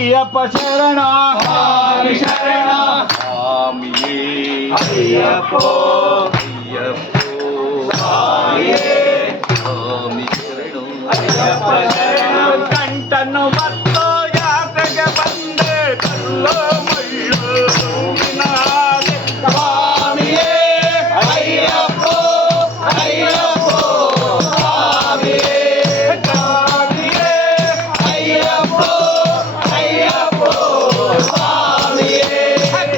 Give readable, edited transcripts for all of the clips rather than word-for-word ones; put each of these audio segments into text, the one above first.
ಅಯ್ಯಪ್ಪ ಶರಣ ಸ್ವಾಮಿ ಶರಣ ಸ್ವಾಮಿಯೇ ಅಯ್ಯಪ್ಪೋ ಅಯ್ಯಪ್ಪೋ ಸ್ವಾಮಿಯೇ ಸ್ವಾಮಿ ಶರಣು ಅಯ್ಯಪ್ಪ ಶರಣ ಕಂಟನ್ನು ಬತ್ತೋ ಯಾತ್ರೆಗೆ ಬಂದೆ ಕಲ್ಲೋ ಮಳ್ಳು ಹೂವಿನ ಹಾಗೆ ಸ್ವಾಮಿಯೇ ಅಯ್ಯಪ್ಪೋ ಅಯ್ಯಪ್ಪೋ ಸ್ವಾಮಿಯೇ ಸ್ವಾಮಿಯೇ ಅಯ್ಯಪ್ಪೋ ಅಯ್ಯಪ್ಪೋ ಸ್ವಾಮಿಯೇ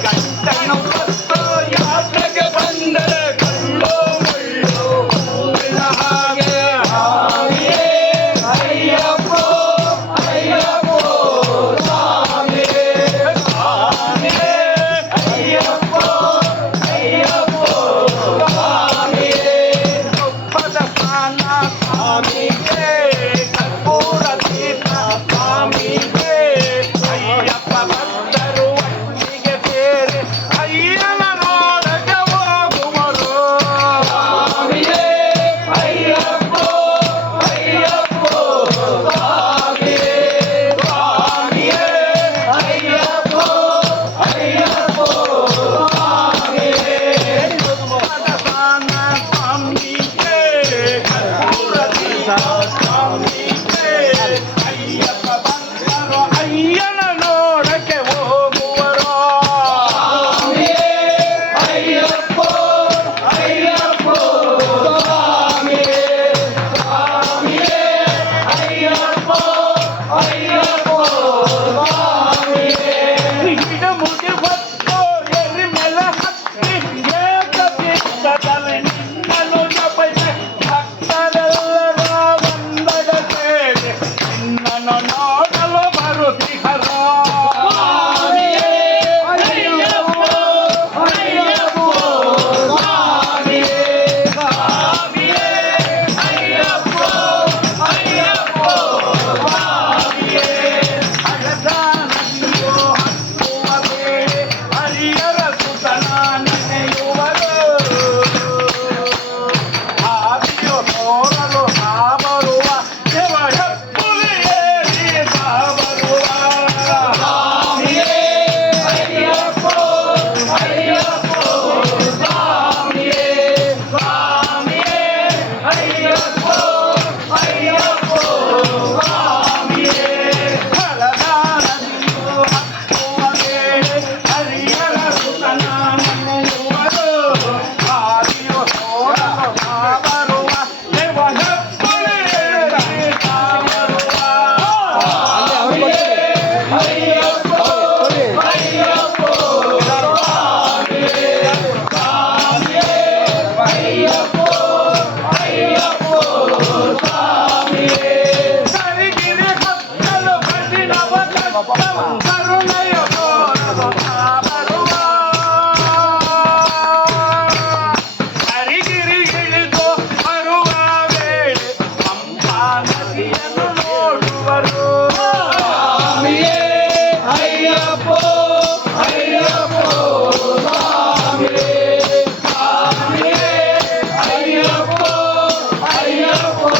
ಕಂಟನ್ನು ಬತ್ತೋ ಯಾತ್ರೆಗೆ ಬಂದೆ ಕಲ್ಲೋ ಮಳ್ಳು ಹೂವಿನ ಹಾಗೆ ಸ್ವಾಮಿಯೇ ಅಯ್ಯಪ್ಪೋ ಅಯ್ಯಪ್ಪೋ ಸ್ವಾಮಿಯೇ ಸ್ವಾಮಿಯೇ ಅಯ್ಯಪ್ಪೋ ಅಯ್ಯಪ್ಪೋ ಸ್ವಾಮಿಯೇ ಪದ ಸ್ನಾನ ಸ್ವಾಮಿಗೆ ಕರ್ಪೂರ ದೀಪ ಸ್ವಾಮಿಗೆ ಅಯ್ಯಪ್ಪ ಭಕ್ತರು ಒಟ್ಟಿಗೆ ಸೇರಿ ಅಯ್ಯನ ನೋಡಕ್ಕೆ ಹೋಗುವರು ಸ್ವಾಮಿಯೇ ಅಯ್ಯಪ್ಪೋ ಅಯ್ಯಪ್ಪೋ ಸ್ವಾಮಿಯೇ ಸ್ವಾಮಿಯೇ ಅಯ್ಯಪ್ಪೋ ಅಯ್ಯಪ್ಪೋ ಸ್ವಾಮಿಯೇ ಪದ ಸ್ನಾನ ಸ್ವಾಮಿಗೆ ಕರ್ಪೂರ ದೀಪ ಸ್ವಾಮಿಗೆ ಅಯ್ಯಪ್ಪ ಭಕ್ತರು ಅಯ್ಯನ ನೋಡಕ್ಕೆ ಹೋಗುವರು ಸ್ವಾಮಿಯೇ ಅಯ್ಯಪ್ಪೋ ಅಯ್ಯಪ್ಪೋ ಸ್ವಾಮಿಯೇ ಸ್ವಾಮಿಯೇ ಅಯ್ಯಪ್ಪೋ ಅಯ್ಯಪ್ಪೋ ಸ್ವಾಮಿಯೇ ಗಿಡಮುಗಿ ಹೊತ್ತು ಎರಿ ಮೇಲೆ ಹತ್ತಿ ಏಕಚಿತ್ತದಲ್ಲಿ ನಿನ್ನನ್ನು ಜಪಿಸಿ ಭಕ್ತರೆಲ್ಲರ ಒಂದೆಡೆ ಸೇರಿ ನಿನ್ನನ್ನು ನೋಡಲು ಬರುತ್ತಿಹರೋ ಸ್ವಾಮಿಯೇ ಅಯ್ಯಪ್ಪೋ ಅಯ್ಯಪ್ಪೋ ಸ್ವಾಮಿಯೇ ಸ್ವಾಮಿಯೇ ಅಯ್ಯಪ್ಪೋ ಅಯ್ಯಪ್ಪೋ ಸ್ವಾಮಿಯೇ ಹರದ ನದಿಯು ಹತ್ತುವ ವೇಳೆ ಹರಿಯರ ಸುತನ ನೆನೆಯುವರು ಹಾದಿಯು ತೋರಲು ಬರುವ ದೇವರಪ್ಪುಲಿಯೇರಿ ಬರುವ ಸ್ವಾಮಿಯೇ ಅಯ್ಯಪ್ಪೋ ಅಯ್ಯಪ್ಪೋ ಸ್ವಾಮಿಯೇ ಸ್ವಾಮಿಯೇ ಅಯ್ಯಪ್ಪೋ ಅಯ್ಯಪ್ಪೋ ಸ್ವಾಮಿಯೇ ಹರದ ನದಿಯು ಹತ್ತುವ ವೇಳೆ ಹರಿಯರ ಸುತನ ನೆನೆಯುವರು ಹಾದಿಯು ತೋರಲು ಬರುವ ದೇವರಪ್ಪುಲಿಯೇರಿ ಬರುವ ಅಯ್ಯಪ್ಪೋ ಅಯ್ಯಪ್ಪೋ ಸ್ವಾಮಿಯೇ ಸ್ವಾಮಿಯೇ ಅಯ್ಯಪ್ಪೋ ಅಯ್ಯಪ್ಪೋ ಸ್ವಾಮಿಯೇ ಕರಿಗಿರಿ ಕತ್ತಲು ಕಠಿಣವ ಕಟ್ಟವು ಕರುಣೆಯ ತೋರಲು ಬರುವ ಕರಿಗಿರಿ ಇಳಿದು ಬರುವ ವೇಳೆ ಪಂಪಾ ನದಿಯನ್ನು ನೋಡುವರು ಸ್ವಾಮಿಯೇ ಅಯ್ಯಪ್ಪೋ ಅಯ್ಯಪ್ಪೋ ಸ್ವಾಮಿಯೇ ಸ್ವಾಮಿಯೇ ಅಯ್ಯಪ್ಪೋ ಅಯ್ಯಪ್ಪೋ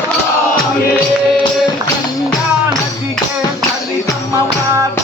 ಸ್ವಾಮಿಯೇ ಗಂಗಾ ನದಿಗೆ ಸರಿಸಮವಾದ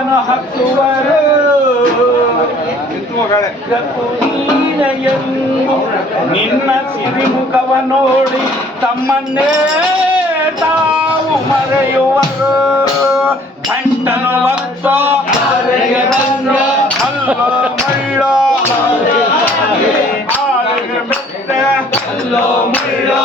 ಮುಡಿಯನ್ನು ಹತ್ತುವರು ನೀನೆಯೆಂದು ನಿನ್ನ ಸಿರಿಮುಖವ ನೋಡಿ ತಮ್ಮನ್ನೇ ತಾವು ಮರೆಯುವರು ಕಂಠನು ಮತ್ತು ಕಲ್ಲು ಮಳ್ಳ ಆಳಿಗೆ ಮೆತ್ತೆ ಮುಳ್ಳು